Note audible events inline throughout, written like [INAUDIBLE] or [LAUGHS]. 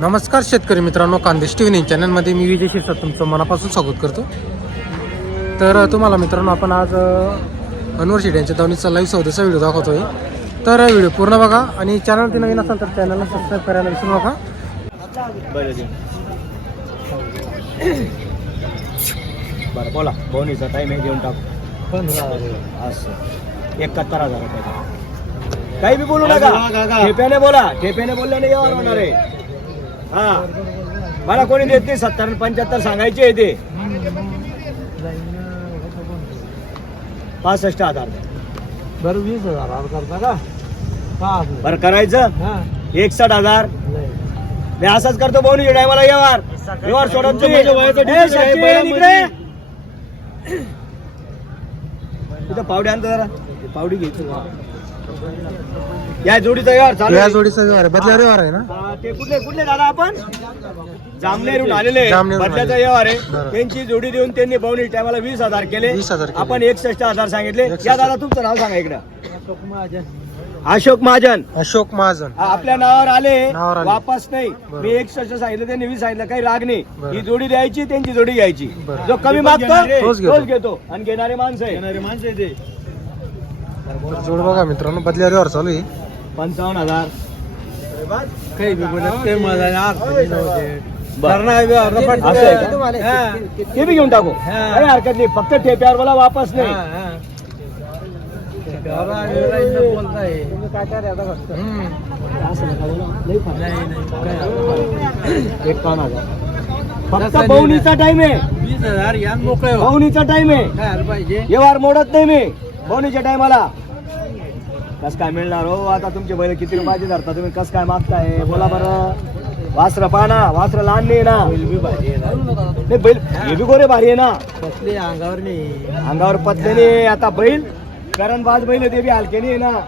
नमस्कार शेतकरी मित्रांनो कांदेश टी व्ही चॅनलमध्ये मी विजय शिरसाट तुमचं मनापासून स्वागत करतो. तर तुम्हाला मित्रांनो आपण आज अनवर यांच्या दावणीचा लाईव्ह सौदेचा व्हिडिओ दाखवतोय. तर व्हिडिओ पूर्ण बघा आणि चॅनल ते नवीन असाल तर चॅनलला सबस्क्राईब करायला विसरू नका. बरं बोला. बोनीचा टाईम आहे देऊन टाकू. असं. एकाहत्तर हजार रुपये. काही बी बोलू नका. ठेप्याने बोला. ठेप्याने बोलल्याने यावर होणार आहे. हा. मला कोणी देत नाही सत्तर पंच्याहत्तर सांगायचे आहे ते. पासष्ट हजार बरं वीस हजार करता का? बरं करायचं? एकसठ हजार. मी असंच करतो बोनी टायमाला व्यवहार व्यवहार सोडत नाही. ए, सचिन, इकडे. इथं पावडी आणतो जरा. पावडी घ्यायचं या जोडीचा व्यवहार चालू या आहे. जोडीचा व्यवहार आहे बदल्यावर व्यवहार आहे ना हा, ते कुठले कुठले दादा आपण जामनेरून आलेले जामनेरहून बदल्याचा आलेले. व्यवहार आहे बरं. त्यांची जोडी देऊन त्यांनी पावणी टायमाला वीस हजार केले 20,000 केले. आपण एकसष्ट हजार सांगितले. या दादा तुमचं नाव सांगा इकडं अशोक महाजन अशोक महाजन हा, आपल्या नावावर आले नावावर आले. वापस नाही. मी एकसष्ट सांगितलं त्यांनी वीस सांगितलं काही राग नाही बरं. ही जोडी द्यायची त्यांची जोडी घ्यायची बरं. जो कमी मागतो तोच तोच घेतो. घेतो आणि घेणारे माणसं आहे तर जोड बघा मित्रांनो बदल्यावर व्यवहार चालू आहे. पंचावन्न हजार. काही बरं. असं आहे का? ते बी घेऊन टाकू. काही हरकत नाही फक्त ठेप्यावर मला वापस नाही. एकावन्न हजार. फक्त पवनीचा टाइम आहे. वीस हजार यान मोकळे पवनीचा टाइम आहे. काय पाहिजे व्यवहार मोडत नाही मी. पवनीच्या टायमाला कस काय मिळणार हो? आता तुमचे बैल किती रुपयाचे धरता? तुम्ही कस काय मागताय? बोला बरं. वासर पाना वासर लहान नाही ना. नाही बैल हे बी गोरे भारी आहे ना. कसले अंगावर नाही. अंगावर पतले नाही. आता बैल कारण बाज बैल ते बी हलके नाही आहे ना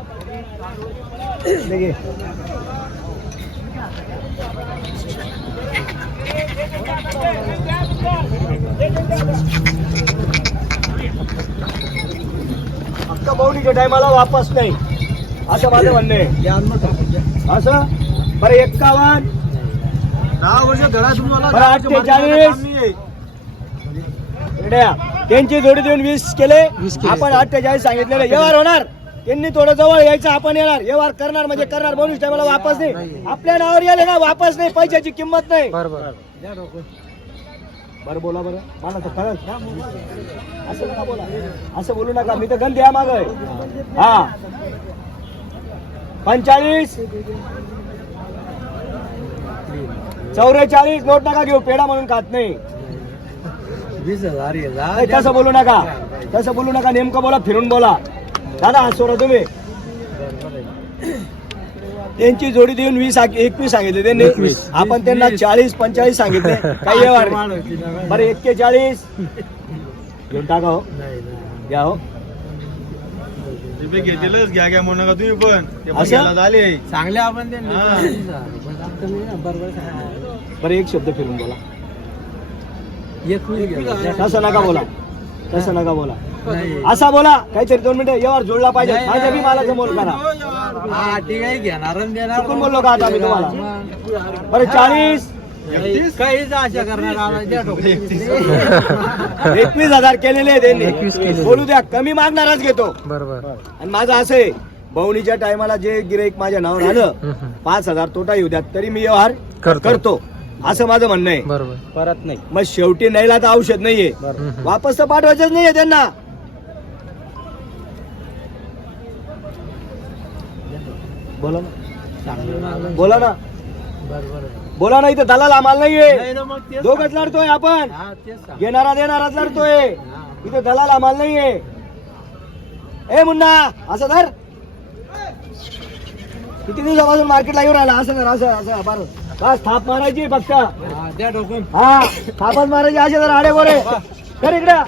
बवणीच्या टायमाला वापस नाही. असं माझं म्हणणं आहे. असं? बरं एक्कावन्न. दहा वर्ष बरं अठ्ठेचाळीस. त्यांची जोडी देऊन वीस केले. 20 केले. आपण अठ्ठेचाळीस सांगितलेले व्यवहार होणार. त्यांनी थोडं जवळ यायचं आपण येणार. व्यवहार करणार म्हणजे करणार बोनस टायमाला वापस नाही. आपल्या नावावर गेले ना वापस नाही पैशाची किंमत नाही. बरोबर. बरं बोला बरं. मला तर खरंच असं नका बोला. असं बोलू नका. मी तर गंध द्या माग. हा. पंचाळीस चौवेचाळीस नोट नका घेऊ. पेढा म्हणून खात नाही. वीस हजार तसं बोलू नका. तसं बोलू नका. नेमकं बोला फिरून बोला. दादा हात सोडा तुम्ही. त्यांची जोडी देऊन वीस एकवीस सांगितले. त्यांनी 21. आपण त्यांना चाळीस पंचाळीस सांगितले. [LAUGHS] काही नाही. बरं एक्केचाळीस. घेऊन टाका हो. घ्या हो. घेतीलच. घ्या घ्या म्हणू नका तुम्ही पण. असं? झाले चांगले आपण. बरं एक शब्द फिरून बोला. तसं नका बोला. तसं नका बोला. असा बोला काहीतरी दोन मिनिटं व्यवहार जोडला पाहिजे. माझ्या बी मोल करा. हा चुकून बोललो का आता मी तुम्हाला? बरं चाळीस. काहीच आशा करणार. [LAUGHS] एकवीस हजार केलेले आहे एकवीस त्यांनी केलेले. बोलू द्या कमी मागणारच घेतो. बरोबर. आणि माझं असं आहे बवणीच्या टायमाला जे गिराईक माझ्या नावावर आलं. पाच हजार तोटा येऊ द्या तरी मी व्यवहार करतो. करतो. असं माझं म्हणणं आहे. बरोबर. परत नाही. मग शेवटी नाहीला तर औषध नाहीये. वापस तर पाठवायचंच नाहीये त्यांना. बोला ना. बोला ना. बोला ना इथं दलाल आम्हाला नाहीये. दोघच लढतोय आपण. घेणारा देणाराच लढतोय. इथे दलाल आम्हाला नाहीये. ए मुन्ना असं धर. किती दिवसापासून मार्केटला येऊन राहिला? असं धर असं असं बरं बस थाप मारायची फक्त. हा थापच मारायची असे जर आडे गोरे कर इकडं.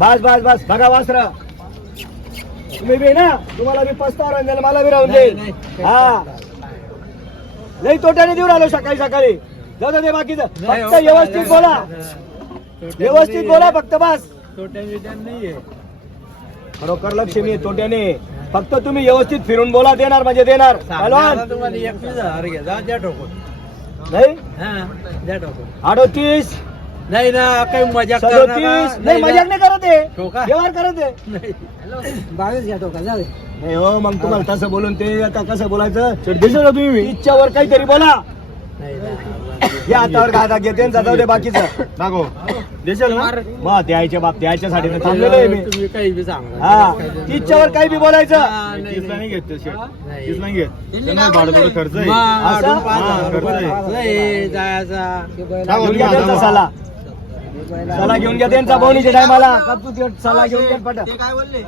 बस बस बस बघा वासर तुम्ही बी ना तुम्हाला बी पस्तावर राहून जाईल मला बी राहून जाईल नाही, हा. लई तोट्याने देऊन आलो सकाळी सकाळी. जाऊ दे बाकीचं. नाही, फक्त हो, व्यवस्थित नाही, बोला. व्यवस्थित बोला फक्त बस. खरोखर लक्ष्मी आहे तोट्याने. फक्त तुम्ही व्यवस्थित फिरून बोला देणार म्हणजे देणार. नाही? अडोतीस. नाही ना काही मजा करू नका. सदोतीस नाही मजाक नाही करत आहे. ठोका. व्यवहार करत आहे. बावीस घ्या ठोका जाऊ दे. नाही हो मग तुम्हाला तसं बोलून ते आता कसं बोलायचं? दिसलं ना तुम्ही. इच्छावर काहीतरी बोला. नाही नाही. या हातावर घाता जाऊ दे बाकीचं. दाखव. देशाल ना? मग द्यायच्या बाप तर थांबलेलो आहे मी. तुम्ही काही बी सांगा. हा. इच्छावर काही बी बोलायचं. हा, नाही, तीसला नाही. नाही घेत ते शेट. नाही. तीसला नाही. घेत. त्यांना भाडं थोडं खर्च आहे. मग असं? अडून पाच हा, हजार रुपये खर्च आहे. खर्च आहे जायचा. घेऊन घ्या त्यांचा साला. साला घेऊन घ्या त्यांचा बोनीच्या टायमाला. साला घेऊन घ्या पटा. काय बोलले?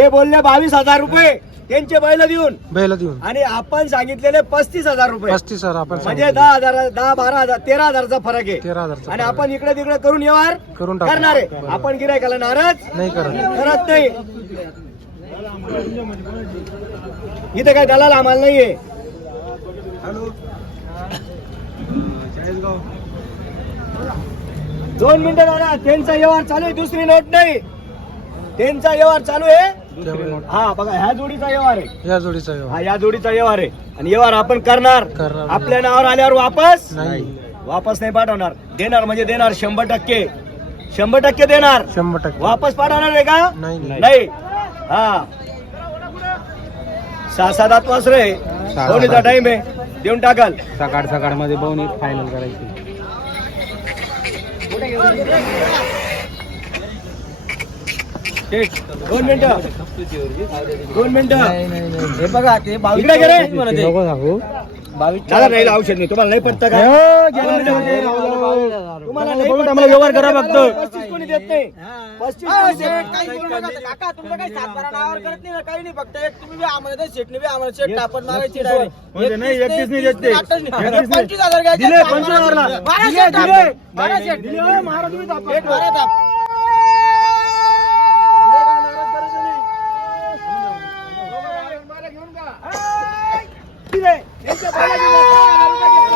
हे बोलले बावीस हजार रुपये त्यांचे बैल देऊन. बैल देऊन. आणि आपण सांगितलेले पस्तीस हजार रुपये. पस्तीस हजार आपण म्हणजे. दहा हजार दहा बारा हजार तेरा हजारचा फरक आहे. तेरा हजारचा आणि आपण इकडे तिकडे करून व्यवहार करून. करणार आहे. आपण गिरायकाला नाराज. नाही करत. करत नाही. इथे काय दलाल आम्हाला नाहीये. दोन मिनिटं दादा त्यांचा व्यवहार चालू आहे दुसरी नोट नाही. त्यांचा व्यवहार चालू आहे. हा बघा ह्या जोडीचा व्यवहार आहे. या जोडीचा व्यवहार. हा या जोडीचा व्यवहार आहे. आणि व्यवहार आपण करणार. करणार. आपल्या नावावर आल्यावर वापस? नाही. वापस नाही पाठवणार. देणार म्हणजे देणार शंभर टक्के. शंभर टक्के देणार. शंभर टक्के. वापस पाठवणार आहे का? नाही हा. सहा सात आठ वाजता रे दोन्हीचा टाइम आहे. देऊन टाकाल. सकाळ सकाळमध्ये एक फायनल करायची. दोन मिनिटं दोन मिनिटं हे बघा ते नको सांगू दादा राहील औषध नाही तुम्हाला नाही पटतं का तुम्हाला? व्यवहार करा फक्त. कोणी देत नाही पस्तीस कोणी देत नाही. काका तुमचं काही सातबारा नावावर करत नाही ना काही नाही फक्त एक तुम्ही बी आम्हाला द्या शेटने बी आम्हाला शेट मागायची direct. म्हणजे नाही, एकतीस नाही. एकतीस नाही. एकतीस नाही. पंचवीस हजार घ्यायचे. दिले, पंचवीस हजारला. बारा दिले, शेट टाप. दिले. बारा शेट. दिले, होय, तुम्ही. एक बारा. दिले. बैला घेऊन एकावन्न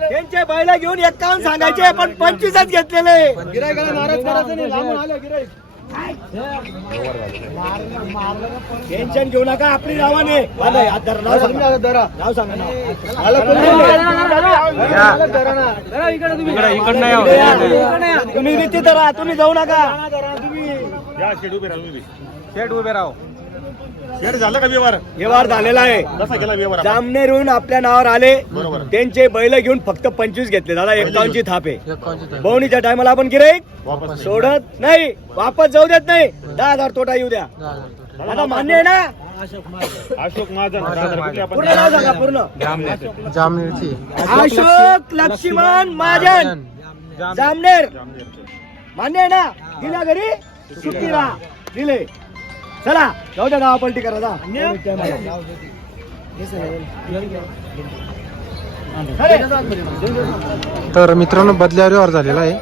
त्यांचे बैला घेऊन एक्कावन्न सांगायचे पण पंचवीसच घेतलेले गिरायकाला नाराज करायचं नाही लांबून आलं गिराईक टेन्शन घेऊ नका आपली नावाने नाव सांगा नाव. तुम्ही रीती धरा तुम्ही जाऊ नका शेट उभे राहा तुम्ही शेट उभे राहू शेट झालं का व्यवहार? व्यवहार झालेला आहे. कसा केला व्यवहार आपण? जामनेरहून आपल्या नावावर आले. बरोबर. त्यांचे बैल घेऊन फक्त पंचवीस घेतले. दादा एकावन्नची थाप आहे. बहुणीच्या टायमाला आपण गिराईक वापस सोडत नाही. वापस जाऊ देत नाही. दहा हजार तोटा येऊ द्या. आता मान्य आहे ना? अशोक महाजन. आपण पूर्ण नाव सांगा पूर्ण. जामनेरची. अशोक लक्ष्मण महाजन. जामनेर. मान्य आहे ना? दिल्या घरी? सुट्टी राहा दिले. चला जाऊ द्या गावा पलटी करा जा. तर मित्रांनो बदल्यावर झालेला आहे.